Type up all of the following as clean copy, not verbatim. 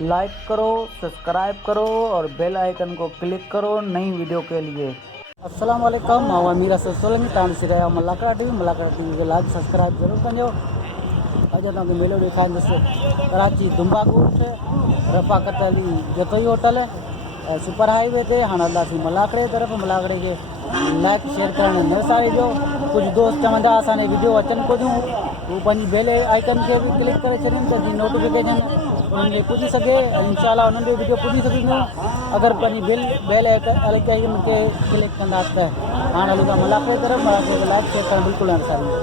Like करो, subscribe करो और बेल आइकन को क्लिक करो नई वीडियो के लिए। अस्सलाम वालेकुम, मां मीरा सोलंगी तान से रहा मलाका टीवी के लाइक सब्सक्राइब जरूर कजो। अज तक मेलो ॾेखारींदुसि Karachi Dumba Kot Rafaqat Ali Jatoi hotel super highway ते। हाणे हलंदासीं मलाकड़े तरफ़। मलाकड़े के लाइक शेयर करणु न विसारिजो। कुछ दोस्त चवंदा असांजे वीडियो अचनि कोन्हियूं, उहो पंहिंजी बेल आइकन खे बि क्लिक करे छॾनि त जीअं नोटिफिकेशन उन्हनि खे पुॼी सघे। इंशाल्लाह उन्हनि जो वीडियो पुॼी सघंदो अगरि पंहिंजी बेल आइकन खे क्लिक कंदा त। हाणे हली था मलाकड़े तरफ़। मलाकड़े खे लाइक शेयर करणु बिल्कुलु न विसारिजो।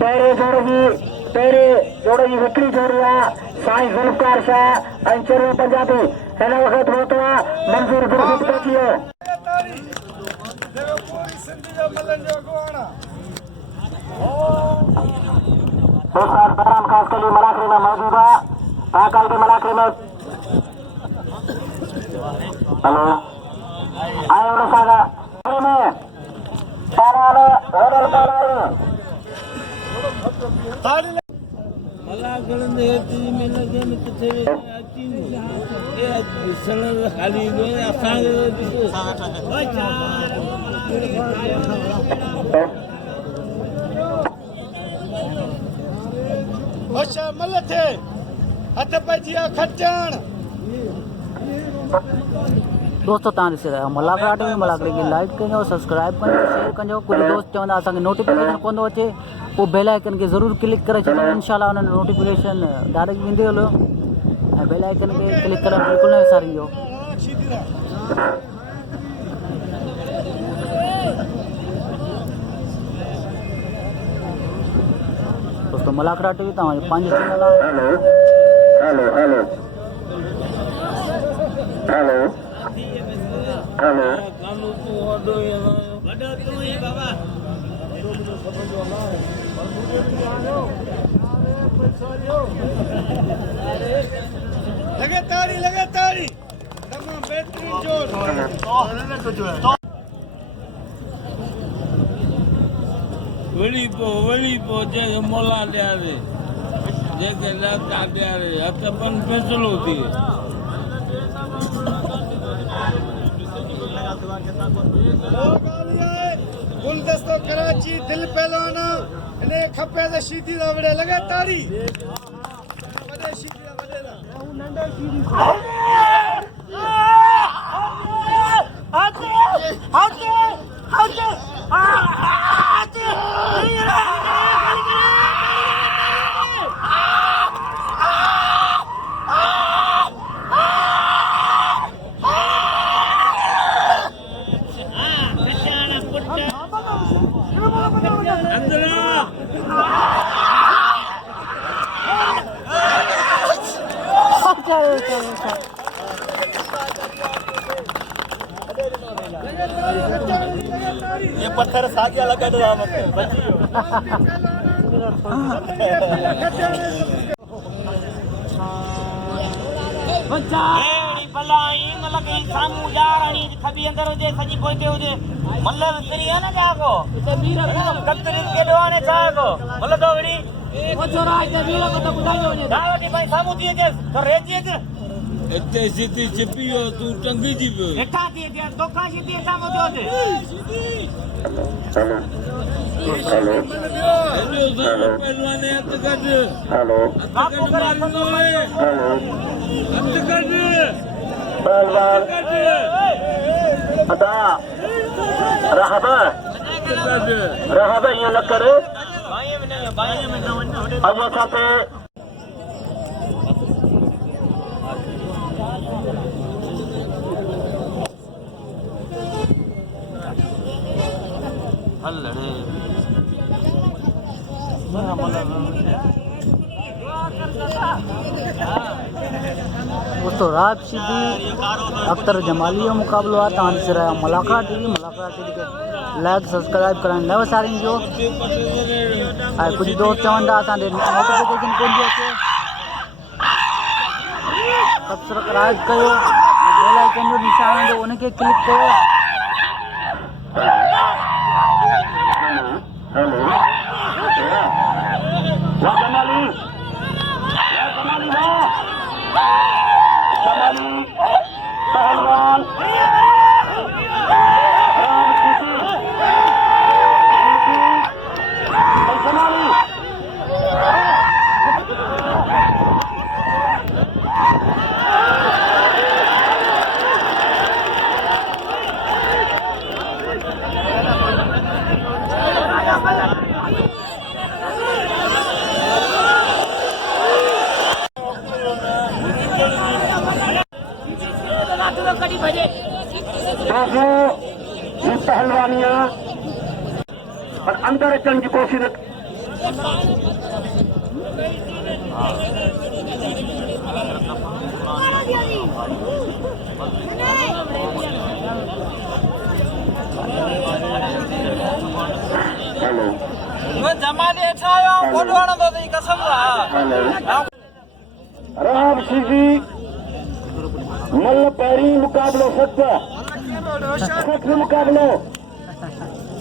पहले जोड़े की विक्री जोड़ रहा साईं जुल्फकार शाह अंचर पंजाबी हिन वक्त होता मंजूर गुरसित पहुंची है। दोस्त बहराम खास के लिए मलाकड़ी में मौजूद है। आकाल के मलाकड़ी में हेलो आए सागा में सारा होटल दोस्तों तव्हां ॾिसी रहिया मलाकराट में मलाकड़ी खे लाइक कजो सब्सक्राइब कजो शेयर कजो कुछ दोस्त चवंदा असांखे नोटिफिकेशन कोन थो अचे पोइ बेल आइकन खे ज़रूरु क्लिक करे छॾियो इंशाल्लाह उन्हनि नोटिफिकेशन डायरेक्ट वेंदी हलो ऐं बेल आइकन खे क्लिक करणु बिल्कुलु न विसारिजो। दोस्तों मलाकराट टीवी तव्हांजो पंहिंजो चैनल आहे। हेलो हेलो हेलो हेलो लगातारी तमाम बेहतरीन जोर वलीपो जे मोला ॾियारे जेके लाता ॾियारे हथ पन फैसलो थी गुलदस्तो कराची दिल पहलवाना ने खपे त शीधी दा वड़े लगातारी वडे शीधी दा वडे दा नंढा शीधी ये पत्थर सागिया लगा दो आप भलाई मतलब सामू यारानी खबी अंदर हुजे सजी पोइते हुजे मतलब तेरी है ना जाको कतरी के डवाने चाको मतलब तो वड़ी वो छोरा इते वीर को तो बुधाई होजे दावटी भाई सामू दिए जे तो रेजी जे इते सीधी चिपियो तू टंगी जी पे एटा दिए जे दोका सीधी एटा मो दे हेलो हेलो सर पहलवाने हथ कट हेलो बापू मारनो है हेलो हथ कट पहलवान अदा रहबे ये न करे अब साथे हल्लड़े दोस्तों रात सीधी अख्तर जमाली जो मुकाबलो आहे तव्हां ॾिसी रहिया मलाकराट टीवी खे लाइक सब्सक्राइब करणु न विसारिजो ऐं कुझु दोस्त चवंदा असांजे नोटिफिकेशन कोन थी अचे सब्सक्राइब कयो बेल आइकन जो निशान हूंदो उनखे क्लिक कयो। हेलो वाह कमाली वाह कमाली पहलवान कमाली ये पहलवानियां और अंदर अचण जी कोशिश हेलो जमाने अठायो कोडवाणो तो कसम हेलो राम सीधी मल्ल पैरी मुकाबलो सठ मुकाबलो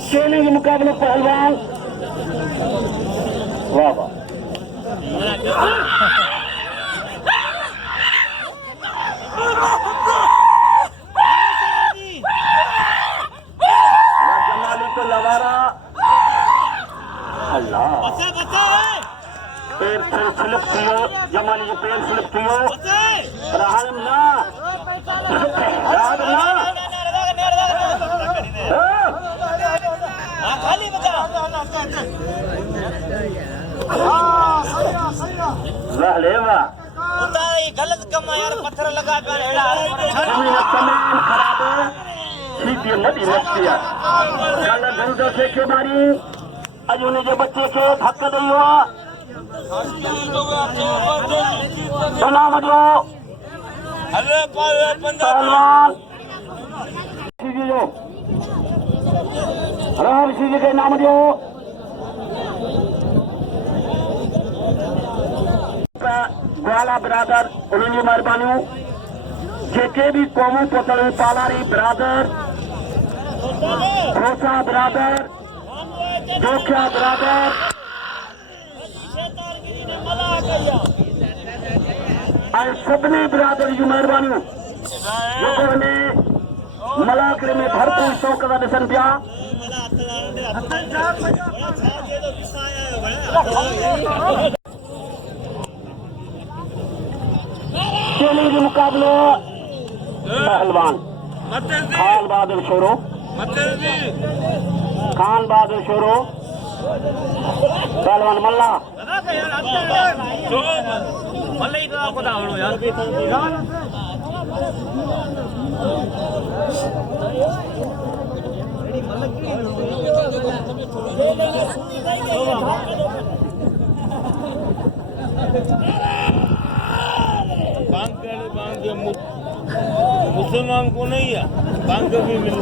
चैलेंज मुकाबलो पहलवान वाह वाह जमाली को लवारा अल्लाह पैर फिर स्लिप थियो जमाली जो पैर स्लिप थियो रहम ना खाली बचा वाह ले वाह ये गलत कम है यार पत्थर लगा पे हेड़ा तमाम खराब सीधी मती मस्ती है गल गुरुदो से क्यों मारी अज उन्हें जो बच्चे के धक्का दई हुआ बना मजो अरे पहलवान सीधी जो राम सीधी के नाम जो ग्वाला बिरादर उन्होंने मेहरबानी जेके भी कौमों पोतल पालारी बिरादर खोसा बिरादर जोखिया बिरादर सभी बिरादर की मेहरबानी ने मलाकरे में भरपूर शौक का ॾिसनि पिया चैलेंज मुकाबले पहलवान खान बहादुर शेरो पहलवान मल्ला मुसलमान को नहीं है बांग भी मिल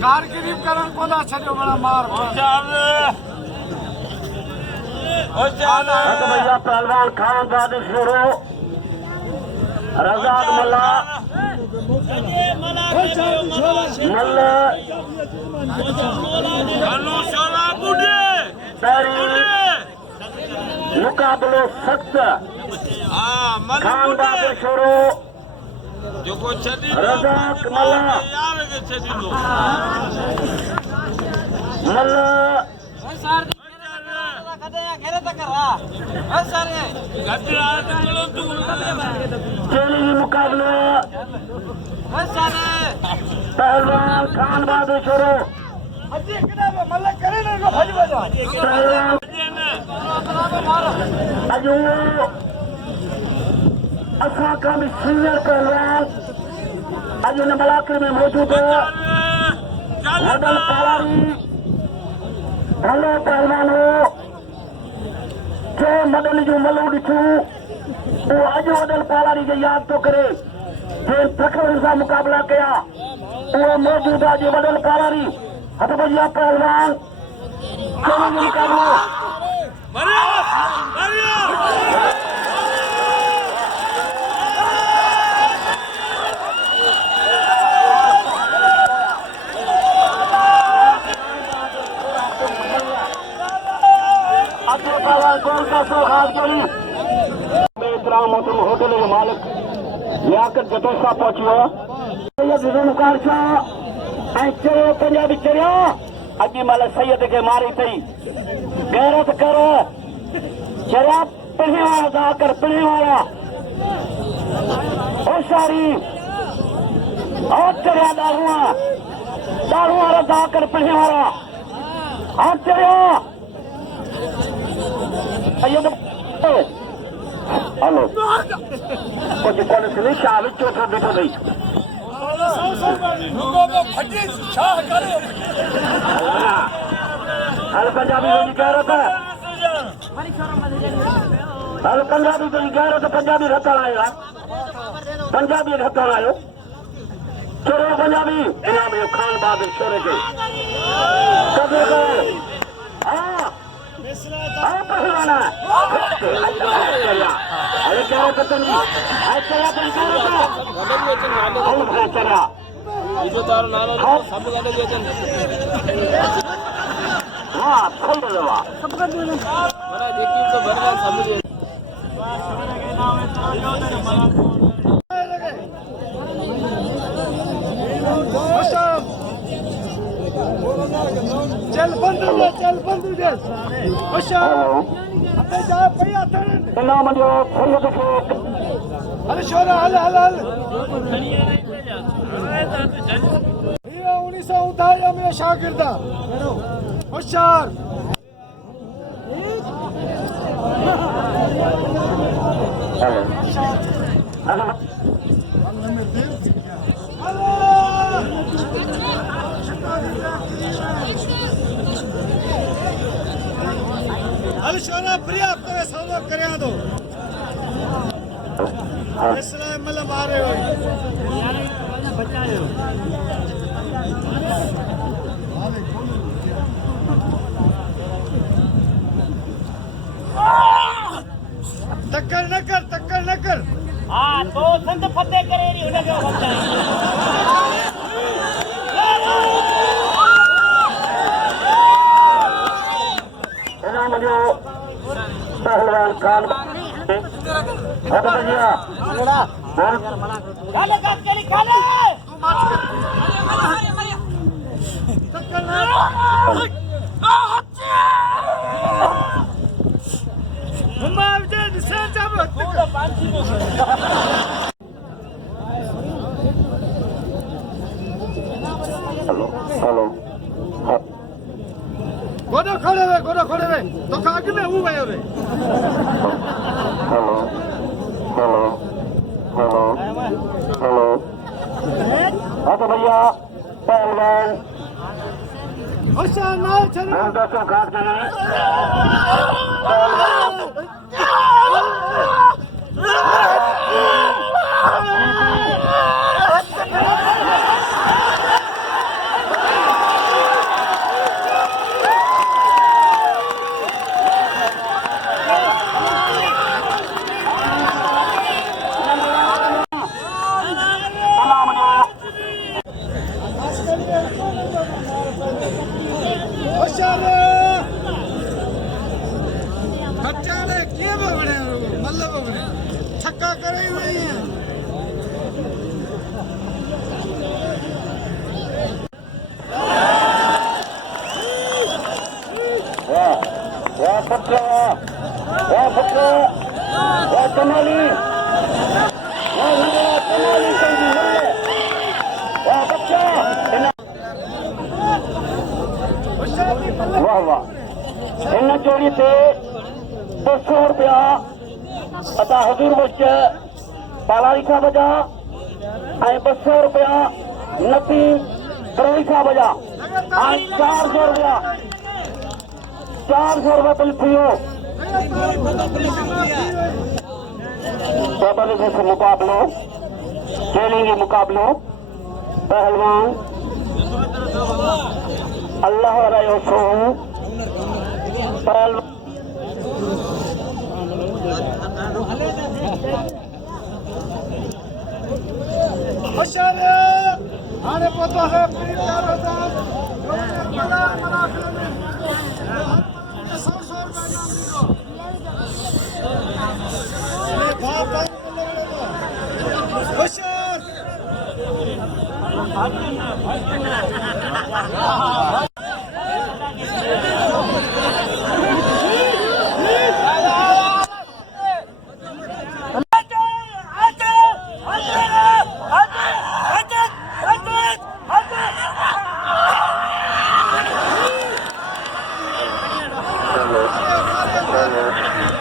कारगिरी करण को ना छो बड़ा मार भैया पहलवान खान बहादुर शेरो रजाक मल्ला मुकाबलो सख्त खान बहादुर शेरो रजाक मल्ला मुकाबले पहलवान खान बहादुर शेरो असां का भी सीनियर पहलवान अज उन मलाकर में मौजूद है वडल पालारी भलो पहलवान हो जो मदन जो मलो ॾिठूं वो अज वडल पालारी के याद तो करे जो फखर सां मुकाबला कया वो मौजूद है जो वडल पालारी हथ भैया पहलवान चैलेंज मुकाबलो होटल के मालिक लियाकत जतोसा पहुंचो पंजाबी चरिया अॼु महिल सैयद खे मारी अथई गैरत कर चरिया पिणे वारा दाकर पिणे वारा होशियारी और चरिया दारू वारा दाकर पिणे वारा और चरिया अयो हेलो कुछ पुलिस ने शाह चौथा बिठो गई हल पंजाबी को कह रहा था हल पंजाबी को कह रहा था पंजाबी रत्ता आएगा पंजाबी रत्ता आयो छोरो पंजाबी इनाम यो खान बहादुर छोरे के कदे को हाँ पहलवाना अरे क्या रहा था नहीं ऐसा या तो क्या रहा था चला ಇದು ತಾರು ನಾನು ಸಬ್ ಗಂಟೆ ವೇತನ हाँ खोल दे वा बड़ा देखी तो बड़ा सब दे चल बंद दे अच्छा अबे जा भैया इना मजो खोल दे अरे शोरा हल ये 1958 में शागिर्द होशियार अरे शोरा पर्याप्त है सौदा करया दो इसलिए मतलब आ रहे हो टक्कर न कर हाँ तो संत फतेह करे नहीं उन्हें क्यों होता है इना मजो पहलवान खान हटा भैया खाले काट के खाले हेलो गोदो खड़े हुए तो काग में हूँ गए रे हेलो हटा भैया पहलवान होशियार ना चल हम दोस्तों खास करना होशियार बच्चा ने किए बने मतलब बने छक्का करे ही नहीं है वाह पुत्र वाह कमाली कमाली वाह बच्चा वाह वाह इन चोरी से 200 रुपया अदा हजूर बच पालारी का बजा 200 रुपया नती करोड़ी का बजा 400 रुपया 400 रुपया बिल पियो से मुकाबलों खेलेंगे मुकाबलों पहलवान अल्लाह पहलवान होशियार आने पता है प्रीत होशियार हेलो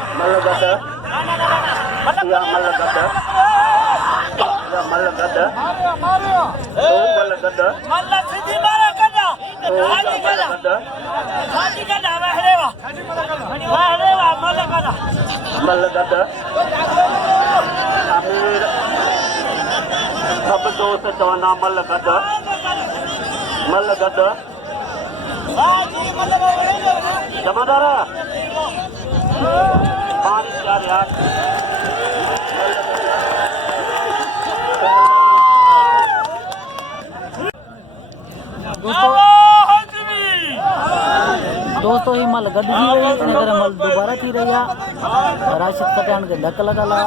मलगद अमीर सब दोस्त चवंदा मलगद मलगद जमादार पानी क्या यार दोस्तों ही मल गड्डी थी रही इतने करे मल दोबारा थी रही है राशिद कटान के धक्का लगा ला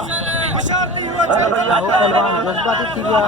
पहलवान जज्बाती थी गया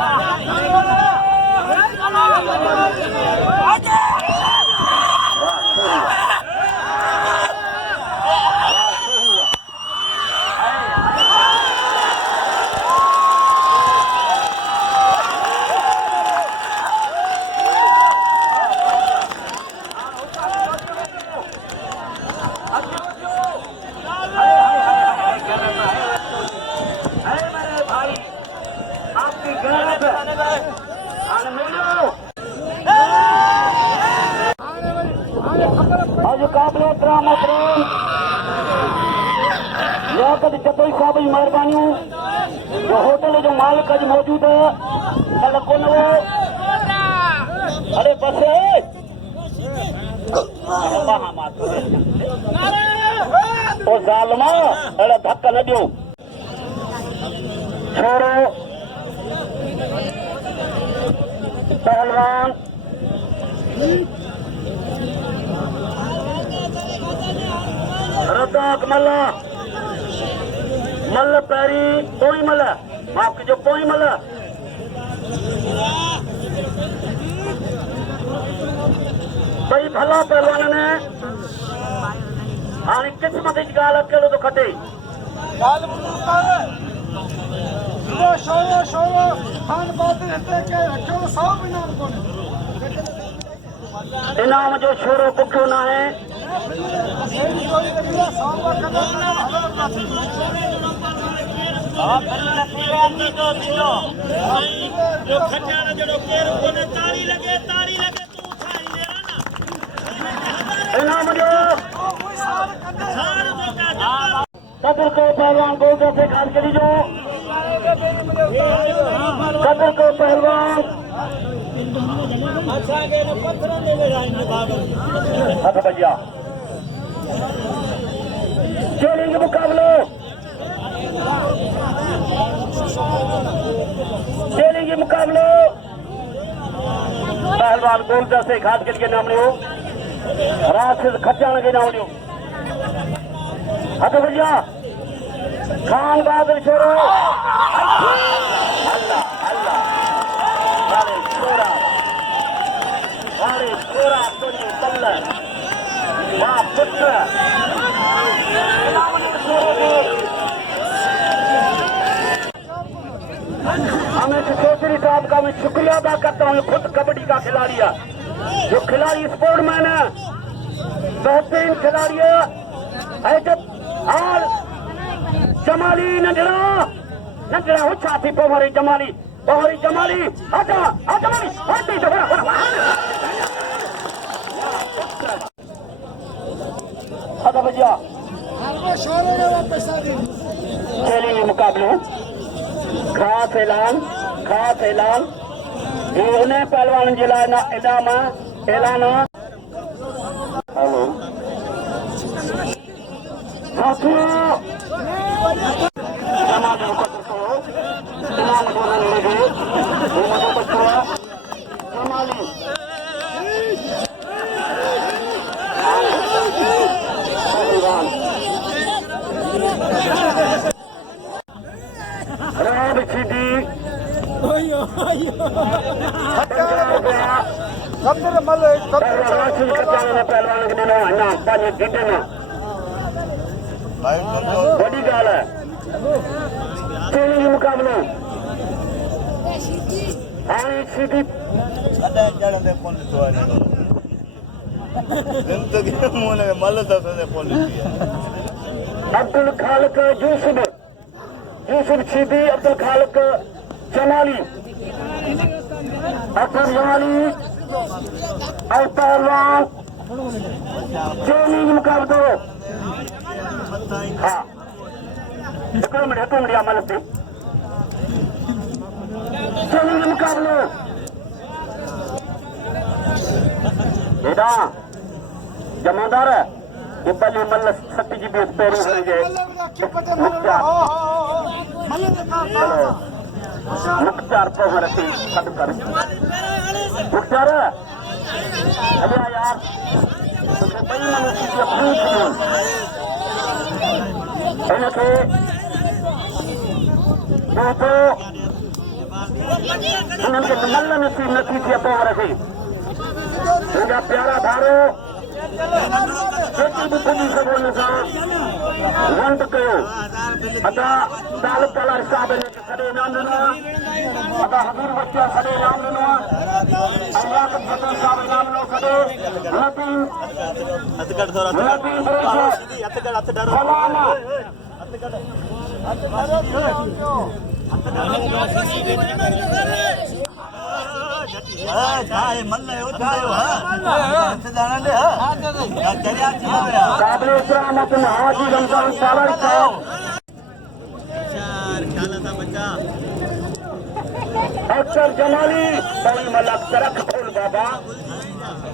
चतोई साहब जी मेहरबानी जो होटल जो मालिक अज मौजूद है कल कोन वो अरे बस ओ ज़ालिमा अड़ा धक्का न दियो छोड़ो पहलवान रद्दाक मल्ला मल पैरी पोई मल माफ कीजिए पोई मल भाई भला पहलवान ने हाणे किस्मत जी ॻाल्हि अकेलो थो खटे इनाम जो छोरो बुखियो न आहे इनाम जो कदर को पहलवान बोल से खास करी जो कदर को पहलवान अच्छा भैया चलेंगे मुकाबलो चलेंगे मुकाबलो पहलवान गोल से घाट के लिए नाम लियो राशिद खचान के नाम लियो अच्छा भैया खान बहादुर छोरो अल्लाह अल्लाह अरे छोरा तुझे बल्ला वाह पुत्र हमें चौधरी साहब का मैं शुक्रिया अदा करता हूँ। खुद कबड्डी का खिलाड़ी है, जो खिलाड़ी स्पोर्टमैन है, बेहतरीन खिलाड़ी है। और जमाली नजरा नजरा हो छाती पोहरी जमाली हटा जमाली हटी तो हटा भैया खेलेंगे मुकाबले। खास ऐलान ये उन्हें पहलवान जिला इनाम ऐलान। हेलो साथियों इनाम जोड़ने लगे बच्चों जमाली राम सीधी पहलवान के दिन बड़ी गाल है मुकाबला सीधी अब्दुल खालिक यूसुफ सीधी अब्दुल खालिक जमाली और पहलवान चैलेंज मुकाबला। हाँ हिकिड़ो मिनट अमल ते चैलेंज मुकाबलो हेॾा जमादार ये पहले मल्ल सती जी भी पैरी हुनजे मुख्तार पवर खे सॾु कर मुख्तार हलिया यार तुंहिंजे ॿई माण्हू जी खून थियो हिनखे हिननि खे मल्ल नसीब नथी थिए पवर खे मुंहिंजा प्यारा भारो जेकी बि पुॼी सघो हिन सां वंड कयो अदा दाल पाला साहब हिनखे सॼो इनाम ॾिनो आहे अदा हज़ूर बच्चा सॼो इनाम ॾिनो आहे ऐं याक़ूब फतह साहब इनाम ॾिनो सॼो काबिल इकराम अपने हाजी रमजान सालर साहब अक्सर जमाली बड़ी मलक तरख खोल बाबा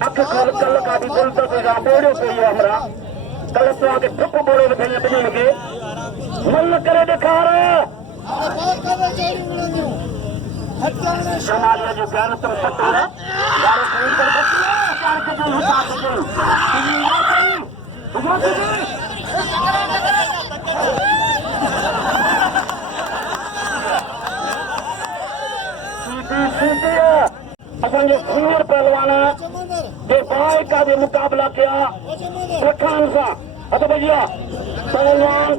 अख खोल कल का भी बोल तो बोलो कोई हमरा कल तो आगे ठुक बोले भैया बिन के मल करे दिखा रहा जमालिया जो ज्ञान तुम सत्य है यार कोई कर चार के जो हिसाब से असांजे सीनियर पहलवान जे बाइका जो मुकाबला किया पठान सां हथ भैया पहलवान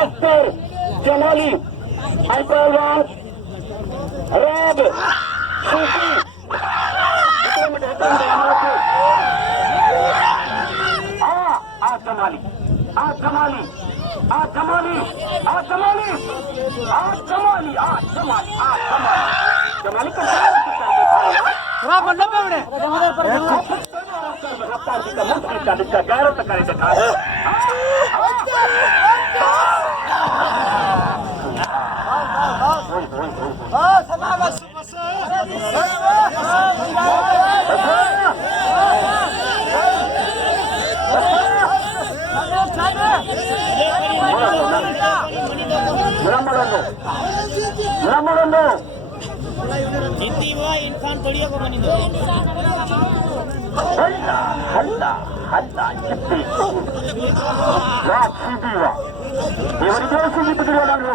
अख्तर जमाली ऐं पहलवान राब सूफी जमाली जमाली जमाली जमाली जमाली जमाली जमाली का गैरत करे दिखा जिंदगी हुआ इंसान थोड़ी को बनी दो हल्ला हल्ला हल्ला चिट्टी वाह सीधी वाह ये बड़ी जोर से बिगड़ी वाला लो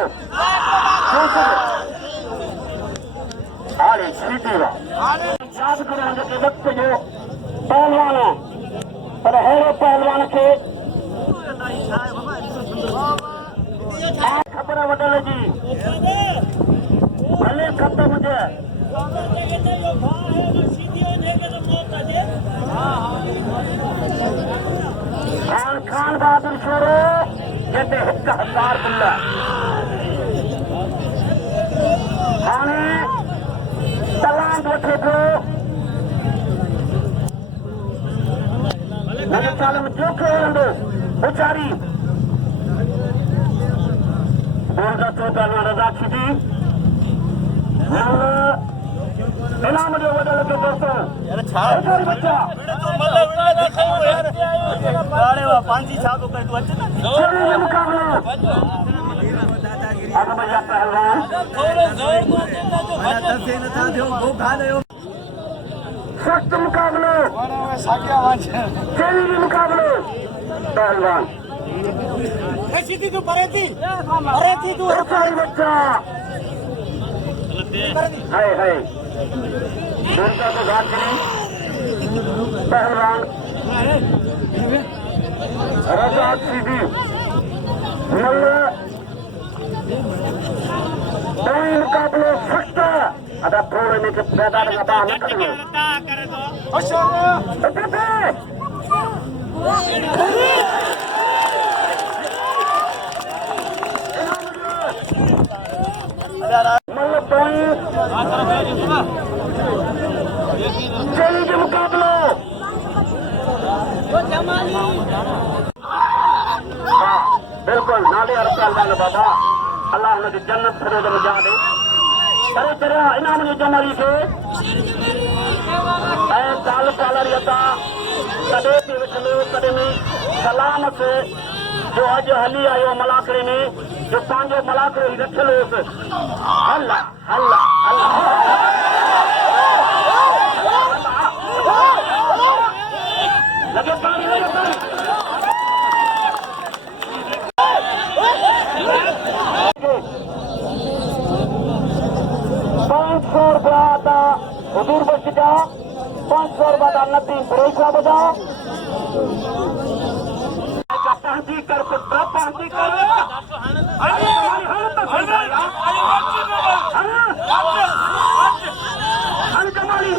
अरे सीधी वाह याद करो के वक्त जो पहलवान है पर हेरो पहलवान के खबर वडल जी भले खत मुझे खान बहादुर छोरो कहते 1000 बुल्ला हाणे तलांग वठे थो मुंहिंजे ख्याल में जोखे हलंदो वीचारी बोलदा चो पहलवान रज़ा खिजी इनाम जो वडल के दोस्तों बच्चा मुकाबलो भैया पहलवान सख्त मुकाबलो मुकाबलो पहलवान सीधी तू परे थी तू बच्चा है को घाट पहलवान रज़ाक सीधी मुकाबलो सख्त अदा थोड़े में मैदान में बाहर निकलो चैलेंज मुकाबलो बिल्कुल बिल्कुल नाले अरसाल वाले बाबा अल्लाह उनकी जन्नत फिरोजन जा दे करे चरिया इनाम जी जमाली खे ऐं काल पालर यता कॾहिं बि विठल कॾहिं बि सलाम से जो अॼु हली आयो मलाकड़े में जो पंहिंजो मलाकड़ो ई रखियल हुयुसि हल्ला हल्ला हल्ला लगे पाणी लगे पाणी 500 रुपया आता हुजूर बख्श जा 500 रुपया था नदी भरोसा बजा पहुंची कर पुत्र पहुंची कर कमाली